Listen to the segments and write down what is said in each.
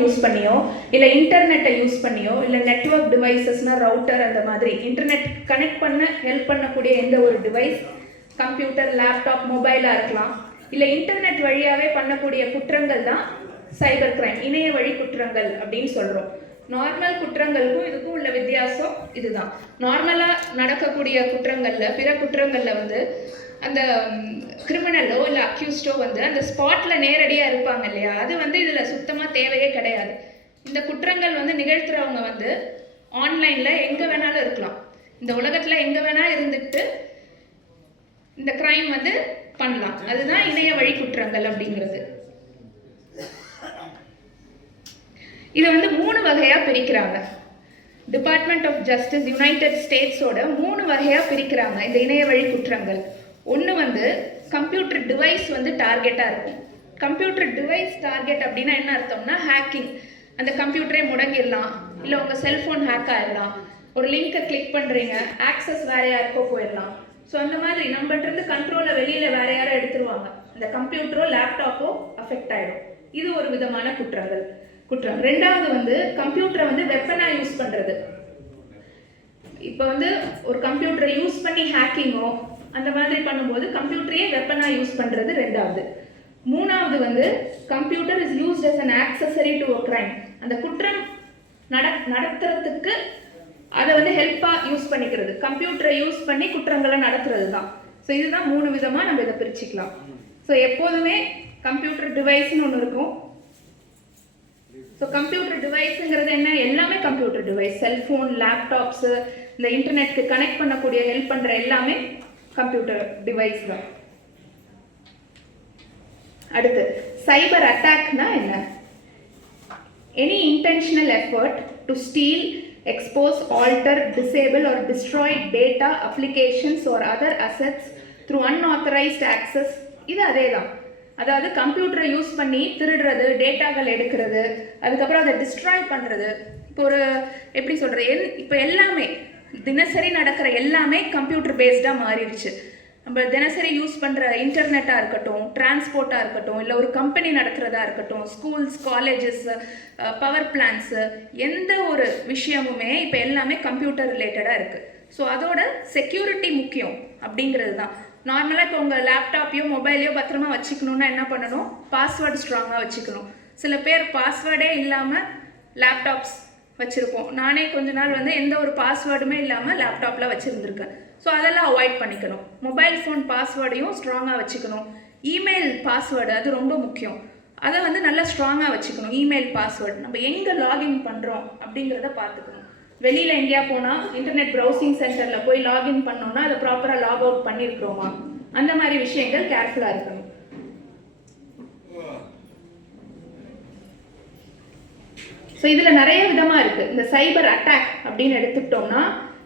Use பண்ணியோ இல்லை இன்டர்நெட்டை use பண்ணியோ இல்லை நெட்வொர்க் டிவைசஸ்னா ரவுட்டர் அந்த மாதிரி இன்டர்நெட் கனெக்ட் பண்ண ஹெல்ப் பண்ணக்கூடிய எந்த ஒரு டிவைஸ் கம்ப்யூட்டர் லேப்டாப் மொபைலாக இருக்கலாம். இல்லை இன்டர்நெட் வழியாகவே பண்ணக்கூடிய குற்றங்கள் தான் சைபர் கிரைம் இணைய வழி குற்றங்கள் அப்படின்னு சொல்கிறோம் நார்மல் குற்றங்களுக்கும் இதுக்கும் உள்ள வித்தியாசம் இதுதான். நார்மலாக நடக்கக்கூடிய குற்றங்களில் பிற குற்றங்களில் வந்து அந்த கிரிமினலோ இல்லை அக்யூஸ்டோ வந்து அந்த ஸ்பாட்டில் நேரடியாக இருப்பாங்க இல்லையா? அது வந்து இதில் சுத்தமாக தேவையே கிடையாது. இந்த குற்றங்கள் வந்து நிகழ்த்துறவங்க வந்து ஆன்லைனில் எங்கே வேணாலும் இருக்கலாம். இந்த உலகத்தில் எங்கே வேணால் இருந்துட்டு இந்த கிரைம் வந்து பண்ணலாம். அதுதான் இணைய வழி குற்றங்கள் அப்படிங்கிறது. இதை வந்து மூணு வகையாக பிரிக்கிறாங்க. டிபார்ட்மெண்ட் ஆஃப் ஜஸ்டிஸ் யுனைடெட் ஸ்டேட்ஸோட மூணு வகையாக பிரிக்கிறாங்க இந்த இணைய வழி குற்றங்கள். ஒன்று வந்து கம்ப்யூட்டர் டிவைஸ் வந்து டார்கெட்டாக இருக்கும். கம்ப்யூட்டர் டிவைஸ் டார்கெட் அப்படின்னா என்ன அர்த்தம்னா ஹேக்கிங் அந்த கம்ப்யூட்டரே முடங்கிடலாம். இல்லை உங்கள் செல்ஃபோன் ஹேக் ஆகிடலாம் ஒரு லிங்கை கிளிக் பண்ணுறீங்க ஆக்சஸ் வேற யாருக்கோ போயிடலாம். ஸோ அந்த மாதிரி நம்மகிட்டருந்து கண்ட்ரோலை வெளியில் வேற யாரோ எடுத்துருவாங்க. அந்த கம்ப்யூட்டரோ லேப்டாப்போ அஃபெக்ட் ஆகிடும் இது ஒரு விதமான குற்றங்கள். குற்றம். ரெண்டாவது வந்து கம்ப்யூட்டரை வந்து வெப்பனாக யூஸ் பண்ணுறது இப்போ வந்து ஒரு கம்ப்யூட்டரை யூஸ் பண்ணி ஹேக்கிங்கோ அந்த மாதிரி பண்ணும்போது கம்ப்யூட்டரையே வெப்பனாக யூஸ் பண்ணுறது ரெண்டாவது. மூணாவது வந்து computer is used as an accessory to a crime. அந்த குற்றம் நட நடத்துறதுக்கு அதை வந்து ஹெல்ப்பாக யூஸ் பண்ணிக்கிறது. கம்ப்யூட்டரை யூஸ் பண்ணி குற்றங்களை நடத்துறது தான் ஸோ இதுதான் மூணு விதமாக நம்ம இதை பிரிச்சுக்கலாம். ஸோ எப்போதுமே கம்ப்யூட்டர் டிவைஸ்னு ஒன்று இருக்கும். ஸோ கம்ப்யூட்டர் டிவைஸுங்கிறது என்ன? எல்லாமே கம்ப்யூட்டர் டிவைஸ் செல்ஃபோன் லேப்டாப்ஸு இந்த இன்டர்நெட்க்கு கனெக்ட் பண்ணக்கூடிய ஹெல்ப் பண்ணுற எல்லாமே கம்ப்யூட்டர் டிவைஸ் தான். அடுத்து சைபர் அட்டாக்னா என்ன? Any intentional effort to steal expose alter disable or destroy data applications or other assets through unauthorized access இது அதே தான். அதாவது கம்ப்யூட்டரை யூஸ் பண்ணி திருடுறது டேட்டாக்கள் எடுக்கிறது அதுக்கப்புறம் அதை டிஸ்ட்ராய் பண்ணுறது இப்போ ஒரு எப்படி சொல்கிறது எல் இப்போ எல்லாமே தினசரி நடக்கிற எல்லாமே கம்ப்யூட்டர் பேஸ்டாக மாறிடுச்சு. நம்ம தினசரி யூஸ் பண்ணுற இன்டர்நெட்டாக இருக்கட்டும் டிரான்ஸ்போர்ட்டாக இருக்கட்டும் இல்லை ஒரு கம்பெனி நடக்கிறதா இருக்கட்டும் ஸ்கூல்ஸ் காலேஜஸ் பவர் பிளான்ஸு எந்த ஒரு விஷயமுமே இப்போ எல்லாமே கம்ப்யூட்டர் ரிலேட்டடாக இருக்குது ஸோ அதோட செக்யூரிட்டி முக்கியம் அப்படிங்கிறது தான். நார்மலாக இப்போ உங்கள் லேப்டாப்பையோ மொபைலையோ பத்திரமா வச்சுக்கணுன்னா என்ன பண்ணணும்? பாஸ்வேர்டு ஸ்ட்ராங்காக வச்சுக்கணும். சில பேர் பாஸ்வேர்டே இல்லாமல் லேப்டாப்ஸ் வச்சுருப்போம். நானே கொஞ்ச நாள் வந்து எந்த ஒரு பாஸ்வேர்டுமே இல்லாமல் லேப்டாப்பில் வச்சுருந்துருக்கேன். ஸோ அதெல்லாம் அவாய்ட் பண்ணிக்கணும். மொபைல் ஃபோன் பாஸ்வேர்டையும் ஸ்ட்ராங்காக வச்சுக்கணும். இமெயில் பாஸ்வேர்டு அது ரொம்ப முக்கியம். அதை வந்து நல்லா ஸ்ட்ராங்காக வச்சுக்கணும். இமெயில் பாஸ்வேர்டு நம்ம எங்கே லாகின் பண்ணுறோம் அப்படிங்கிறத பார்த்துக்கணும். வெளியில் எங்கேயா போனால் இன்டர்நெட் ப்ரௌசிங் சென்டரில் போய் லாகின் பண்ணோம்னா அதை ப்ராப்பராக லாக் அவுட் பண்ணியிருக்கிறோமா அந்த மாதிரி விஷயங்கள் கேர்ஃபுல்லாக இருக்கணும். ஸோ இதில் நிறைய விதமாக இருக்குது இந்த சைபர் அட்டாக் அப்படின்னு எடுத்துக்கிட்டோம்னா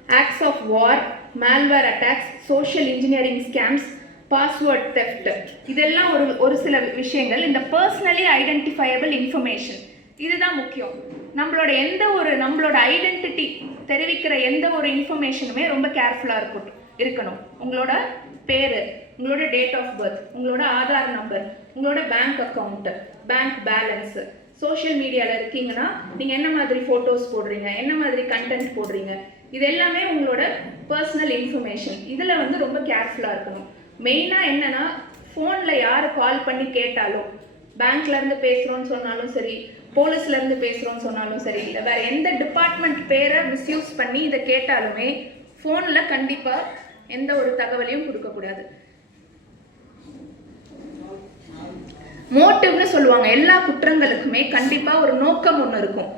acts of war malware attacks social engineering scams password theft இதெல்லாம் ஒரு ஒரு சில விஷயங்கள். இந்த பர்சனலி ஐடென்டிஃபையபிள் இன்ஃபர்மேஷன் இதுதான் முக்கியம். நம்மளோட எந்த ஒரு நம்மளோட ஐடென்டிட்டி தெரிவிக்கிற எந்த ஒரு இன்ஃபர்மேஷனுமே ரொம்ப கேர்ஃபுல்லாக இருக்கட்டும் இருக்கணும் உங்களோட பேர் உங்களோட டேட் ஆஃப் பர்த் உங்களோட ஆதார் நம்பர் உங்களோட bank account bank balance social மீடியாவில் இருக்கீங்கன்னா நீங்கள் என்ன மாதிரி ஃபோட்டோஸ் போடுறீங்க என்ன மாதிரி கண்டென்ட் போடுறீங்க இது எல்லாமே உங்களோட பர்சனல் இன்ஃபர்மேஷன் இதில் வந்து ரொம்ப கேர்ஃபுல்லாக இருக்கணும். மெயினாக என்னென்னா ஃபோனில் யார் கால் பண்ணி கேட்டாலும் பேங்க்லேருந்து பேசுகிறோன்னு சொன்னாலும் சரி போலீஸ்லேருந்து பேசுகிறோன்னு சொன்னாலும் சரி இல்லை வேறு எந்த டிபார்ட்மெண்ட் பேரை மிஸ்யூஸ் பண்ணி இதை கேட்டாலுமே ஃபோனில் கண்டிப்பாக எந்த ஒரு தகவலையும் கொடுக்கக்கூடாது மோட்டிவ்னு சொல்லுவாங்க. எல்லா குற்றங்களுக்குமே கண்டிப்பாக ஒரு நோக்கம் ஒன்று இருக்கும்.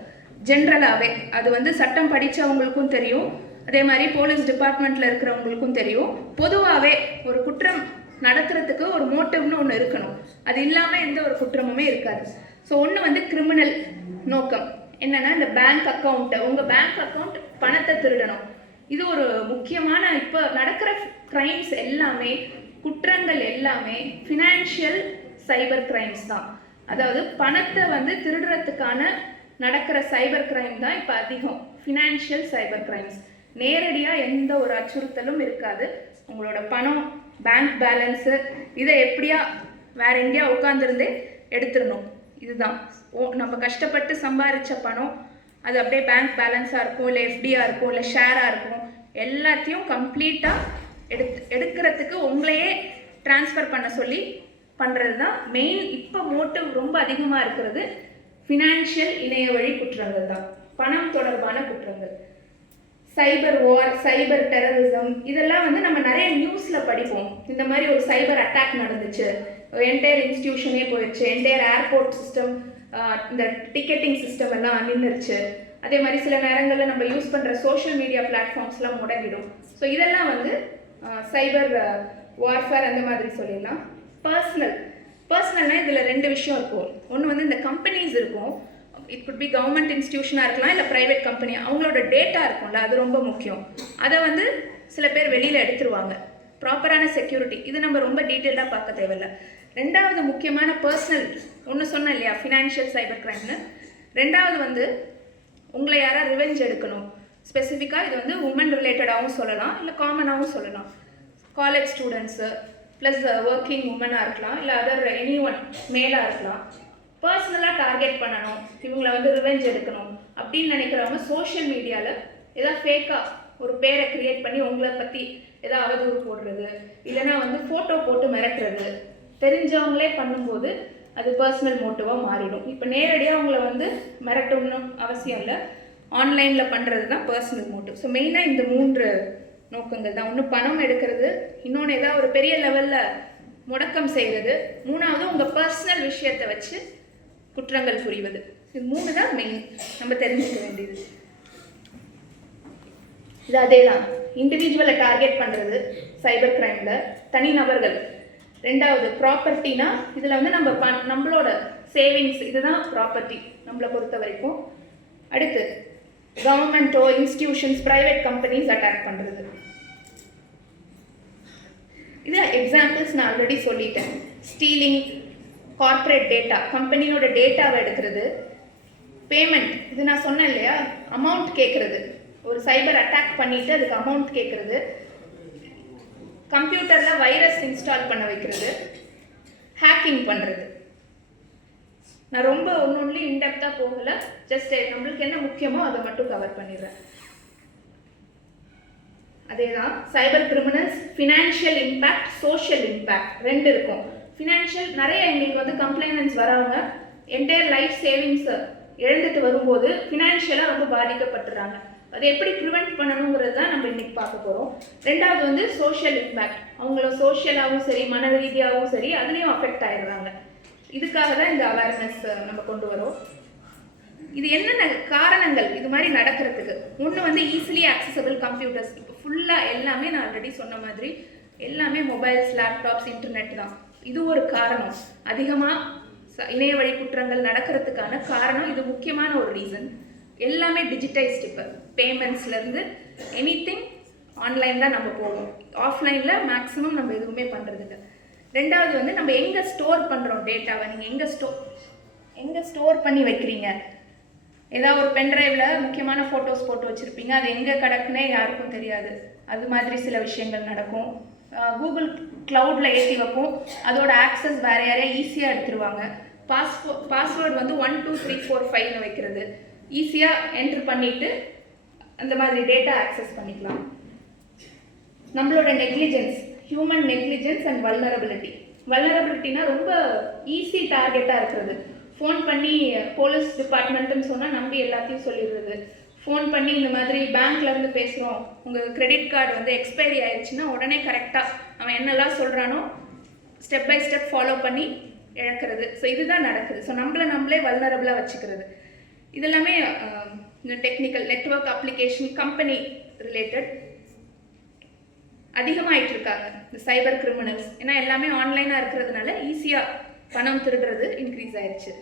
ஜென்ரலாகவே அது வந்து சட்டம் படித்தவங்களுக்கும் தெரியும். அதே மாதிரி போலீஸ் டிபார்ட்மெண்ட்டில் இருக்கிறவங்களுக்கும் தெரியும். பொதுவாகவே ஒரு குற்றம் நடத்துறதுக்கு ஒரு மோட்டிவ்னு ஒன்று இருக்கணும். அது இல்லாமல் எந்த ஒரு குற்றமுமே இருக்காது. ஸோ ஒன்று வந்து கிரிமினல் நோக்கம். என்னென்னா இந்த பேங்க் அக்கௌண்ட்டை உங்கள் பேங்க் அக்கௌண்ட் பணத்தை திருடணும். இது ஒரு முக்கியமான இப்போ நடக்கிற க்ரைம்ஸ் எல்லாமே குற்றங்கள் எல்லாமே ஃபினான்ஷியல் சைபர் கிரைம்ஸ் தான். அதாவது பணத்தை வந்து திருடுறதுக்கான நடக்கிற சைபர் கிரைம் தான் இப்போ அதிகம். ஃபினான்ஷியல் சைபர் கிரைம்ஸ் நேரடியாக எந்த ஒரு அச்சுறுத்தலும் இருக்காது. உங்களோட பணம் பேங்க் பேலன்ஸு இதை எப்படியா வேற எங்கேயா உட்காந்துருந்தே எடுத்துடணும். இதுதான். ஓ நம்ம கஷ்டப்பட்டு சம்பாரித்த பணம் அது அப்படியே பேங்க் பேலன்ஸாக இருக்கும் இல்லை எஃப்டியாக இருக்கும் இல்லை ஷேராக இருக்கும். எல்லாத்தையும் கம்ப்ளீட்டாக எடுத்து எடுக்கிறதுக்கு உங்களையே ட்ரான்ஸ்ஃபர் பண்ண சொல்லி பண்ணுறது தான் மெயின் இப்போ மோட்டிவ் ரொம்ப அதிகமாக இருக்கிறது ஃபினான்ஷியல் இணைய வழி குற்றங்கள் தான். பணம் தொடர்பான குற்றங்கள். சைபர் வார் சைபர் டெரரிசம் இதெல்லாம் வந்து நம்ம நிறைய நியூஸில் படிப்போம். இந்த மாதிரி ஒரு சைபர் அட்டாக் நடந்துச்சு. என்டையர் இன்ஸ்டியூஷனே போயிடுச்சு. என்டையர் ஏர்போர்ட் சிஸ்டம் இந்த டிக்கெட்டிங் சிஸ்டம் எல்லாம் நின்றுச்சு அதே மாதிரி சில நேரங்களில் நம்ம யூஸ் பண்ணுற சோஷியல் மீடியா பிளாட்ஃபார்ம்ஸ்லாம் முடங்கிடும். ஸோ இதெல்லாம் வந்து சைபர் வார்ஃபேர் அந்த மாதிரி சொல்லிடலாம். பர்சனல் பர்சனல்னால் இதில் ரெண்டு விஷயம் இருக்கும். ஒன்று வந்து இந்த கம்பெனிஸ் இருக்கும். இட் குட் பி கவர்மெண்ட் இன்ஸ்டியூஷனாக இருக்கலாம் இல்லை ப்ரைவேட் கம்பெனி அவங்களோட டேட்டா இருக்கும்ல அது ரொம்ப முக்கியம். அதை வந்து சில பேர் வெளியில் எடுத்துருவாங்க. ப்ராப்பரான செக்யூரிட்டி இது நம்ம ரொம்ப டீட்டெயில்டாக பார்க்க தேவையில்ல. ரெண்டாவது முக்கியமான பர்சனல் ஒன்று சொன்னேன் இல்லையா ஃபினான்ஷியல் சைபர் கிரைம்னு ரெண்டாவது வந்து உங்களை யாராவது ரிவெஞ்ச் எடுக்கணும். ஸ்பெசிஃபிக்காக இது வந்து உமன் ரிலேட்டடாகவும் சொல்லலாம் இல்லை காமனாகவும் சொல்லலாம். காலேஜ் ஸ்டூடெண்ட்ஸு ப்ளஸ் ஒர்க்கிங் உமனாக இருக்கலாம் இல்லை அதர் எனி ஒன் மேலாக இருக்கலாம். பர்சனலாக டார்கெட் பண்ணணும் இவங்கள வந்து ரிவெஞ்ச் எடுக்கணும் அப்படின்னு நினைக்கிறவங்க சோஷியல் மீடியாவில் ஏதாவது ஃபேக்காக ஒரு பேரை க்ரியேட் பண்ணி உங்களை பற்றி ஏதாவது அவதூறு போடுறது இல்லைனா வந்து ஃபோட்டோ போட்டு மிரட்டுறது. தெரிஞ்சவங்களே பண்ணும்போது அது பர்சனல் மோட்டிவாக மாறிடும். இப்போ நேரடியாக அவங்கள வந்து மிரட்டணும்னு அவசியம் இல்லை. ஆன்லைனில் பண்ணுறது தான் பர்சனல் மோட்டிவ் ஸோ மெயினாக இந்த மூன்று நோக்கங்கள் தான். ஒன்று பணம் எடுக்கிறது இன்னொன்று ஏதாவது ஒரு பெரிய லெவலில் முடக்கம் செய்கிறது மூணாவது உங்கள் பர்சனல் விஷயத்தை வச்சு குற்றங்கள் புரிவது. இது மூணு தான் மெயின் நம்ம தெரிஞ்சுக்க வேண்டியது. இது அதே தான். இண்டிவிஜுவலை டார்கெட் பண்ணுறது சைபர் கிரைமில் தனிநபர்கள். ரெண்டாவது ப்ராப்பர்ட்டினா இதில் வந்து நம்ம பண் நம்மளோட சேவிங்ஸ் இதுதான் ப்ராப்பர்ட்டி நம்மளை பொறுத்த வரைக்கும். அடுத்து கவர்மெண்ட்டோ இன்ஸ்டிடியூஷன்ஸ் ப்ரைவேட் கம்பெனிஸ் அட்டாக் பண்ணுறது இது எக்ஸாம்பிள்ஸ் நான் ஆல்ரெடி சொல்லிட்டேன். ஸ்டீலிங் கார்ப்பரேட் டேட்டா கம்பெனியோட டேட்டாவை எடுக்கிறது. பேமெண்ட் இது நான் சொன்னேன் இல்லையா? அமௌண்ட் கேட்குறது. ஒரு சைபர் அட்டாக் பண்ணிவிட்டு அதுக்கு அமௌண்ட் கேட்குறது. கம்ப்யூட்டரில் வைரஸ் இன்ஸ்டால் பண்ண வைக்கிறது. ஹேக்கிங் பண்ணுறது நான் ரொம்ப ஒன்று ஒன்லி இன்டெப்த்தாக போகல. ஜஸ்ட் நம்மளுக்கு என்ன முக்கியமோ அதை மட்டும் கவர் பண்ணிடுறேன். அதே தான் cyber criminals financial impact social impact ரெண்டு இருக்கும். ஃபினான்ஷியல் நிறைய எங்களுக்கு வந்து கம்ப்ளைண்ட்ஸ் வராங்க. என்டையர் லைஃப் சேவிங்ஸ் இழந்துட்டு வரும்போது ஃபினான்ஷியலாக வந்து பாதிக்கப்பட்டுறாங்க. அதை எப்படி ப்ரிவெண்ட் பண்ணணுங்கிறது தான் நம்ம இன்னைக்கு பார்க்க போகிறோம் ரெண்டாவது வந்து சோஷியல் இம்பேக்ட் அவங்கள சோஷியலாகவும் சரி மன ரீதியாகவும் சரி அதுலேயும் அஃபெக்ட் ஆயிடுறாங்க. இதுக்காக தான் இந்த அவேர்னஸ் நம்ம கொண்டு வரோம். இது என்னென்ன காரணங்கள் இது மாதிரி நடக்கிறதுக்கு? ஒன்று வந்து ஈஸிலி ஆக்சசபிள் கம்ப்யூட்டர்ஸ் இப்போ ஃபுல்லாக எல்லாமே நான் ஆல்ரெடி சொன்ன மாதிரி எல்லாமே மொபைல்ஸ் லேப்டாப்ஸ் இன்டர்நெட் தான். இது ஒரு காரணம். அதிகமாக இணைய வழி குற்றங்கள் நடக்கிறதுக்கான காரணம் இது முக்கியமான ஒரு ரீசன் எல்லாமே டிஜிட்டைஸ்ட் இப்போ. பேமெண்ட்ஸ்லேருந்து எனி திங் ஆன்லைன் தான் நம்ம போவோம். ஆஃப்லைனில் மேக்ஸிமம் நம்ம எதுவுமே பண்ணுறதில்ல ரெண்டாவது வந்து நம்ம எங்கே ஸ்டோர் பண்ணுறோம் டேட்டாவை நீங்கள் எங்கே ஸ்டோ எங்கே ஸ்டோர் பண்ணி வைக்கிறீங்க? ஏதாவது ஒரு பென்ட்ரைவில் முக்கியமான ஃபோட்டோஸ் போட்டு வச்சுருப்பீங்க. அது எங்கே கிடக்குனே யாருக்கும் தெரியாது. அது மாதிரி சில விஷயங்கள் நடக்கும். கூகுள் க்ளவுடில் ஏற்றி வைப்போம். அதோட ஆக்சஸ் வேறு யாரையா ஈஸியாக எடுத்துருவாங்க. பாஸ்போ பாஸ்வேர்டு வந்து ஒன் டூ த்ரீ ஃபோர் ஃபைவ்னு வைக்கிறது. ஈஸியாக என்ட்ரு பண்ணிவிட்டு அந்த மாதிரி டேட்டா ஆக்சஸ் பண்ணிக்கலாம். நம்மளோட negligence human negligence and vulnerability வல்னரபிலிட்டினா ரொம்ப ஈஸி டார்கெட்டாக இருக்கிறது. ஃபோன் பண்ணி போலீஸ் டிபார்ட்மெண்ட்டுன்னு சொன்னால் நம்பி எல்லாத்தையும் சொல்லிடுறது. ஃபோன் பண்ணி இந்த மாதிரி பேங்க்லேருந்து பேசுகிறோம் உங்கள் கிரெடிட் கார்டு வந்து எக்ஸ்பைரி ஆயிடுச்சுன்னா உடனே கரெக்டாக அவன் என்னெல்லாம் சொல்கிறானோ ஸ்டெப் பை ஸ்டெப் ஃபாலோ பண்ணி இழக்கிறது. ஸோ இதுதான் நடக்குது. ஸோ நம்மளை நம்மளே வல்னரபிளாக வச்சுக்கிறது. இதெல்லாமே இந்த technical network application company related அதிகமாகிட்டு இருக்காங்க. இந்த சைபர் கிரிமினல்ஸ் ஏன்னா எல்லாமே ஆன்லைனாக இருக்கிறதுனால ஈஸியாக பணம் திருடுறது இன்க்ரீஸ் ஆயிடுச்சு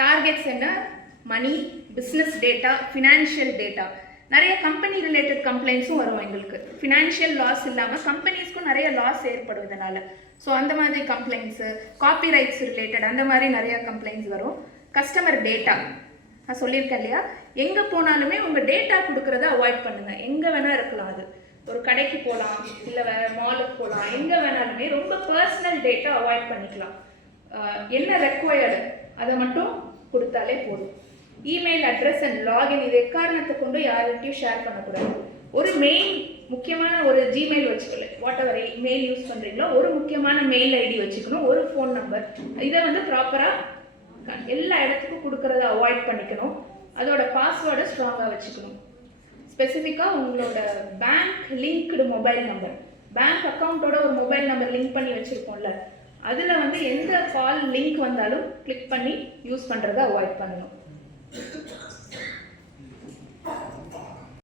டார்கெட்ஸ் என்ன? Money business data financial data நிறைய கம்பெனி ரிலேட்டட் கம்ப்ளைண்ட்ஸும் வரும் எங்களுக்கு. ஃபினான்ஷியல் லாஸ் இல்லாமல் கம்பெனிஸ்க்கும் நிறைய லாஸ் ஏற்படும் இதனால். ஸோ அந்த மாதிரி கம்ப்ளைண்ட்ஸு காப்பிரைட்ஸ் ரிலேட்டட் அந்த மாதிரி நிறைய கம்ப்ளைண்ட்ஸ் வரும். கஸ்டமர் டேட்டா நான் சொல்லியிருக்கேன் இல்லையா? எங்கே போனாலுமே உங்கள் டேட்டா கொடுக்குறத அவாய்ட் பண்ணுங்கள் எங்கே வேணால் இருக்கலாம் அது. ஒரு கடைக்கு போகலாம் இல்லை வேற மாலுக்கு போகலாம் எங்கே வேணாலுமே ரொம்ப பர்சனல் டேட்டா அவாய்ட் பண்ணிக்கலாம். என்ன ரெக்குவயர்டு அதை மட்டும் கொடுத்தாலே போதும். இமெயில் அட்ரஸ் அண்ட் லாகின் இது எக்காரணத்தை கொண்டு யார்கிட்டையும் ஷேர் பண்ணக்கூடாது. ஒரு மெயின் முக்கியமான ஒரு ஜிமெயில் வச்சுக்கல வாட் எவர் மெயில் யூஸ் பண்ணுறீங்களோ ஒரு முக்கியமான மெயில் ஐடி வச்சுக்கணும் ஒரு ஃபோன் நம்பர் இதை வந்து ப்ராப்பராக எல்லா இடத்துக்கும் கொடுக்கறத அவாய்ட் பண்ணிக்கணும். அதோட பாஸ்வேர்டை ஸ்ட்ராங்காக வச்சுக்கணும். ஸ்பெசிஃபிக்காக உங்களோட bank linked mobile number bank அக்கௌண்ட்டோட ஒரு மொபைல் நம்பர் லிங்க் பண்ணி வச்சுருக்கோம்ல அதில் வந்து எந்த கால் லிங்க் வந்தாலும் கிளிக் பண்ணி யூஸ் பண்ணுறதை அவாய்ட் பண்ணணும்.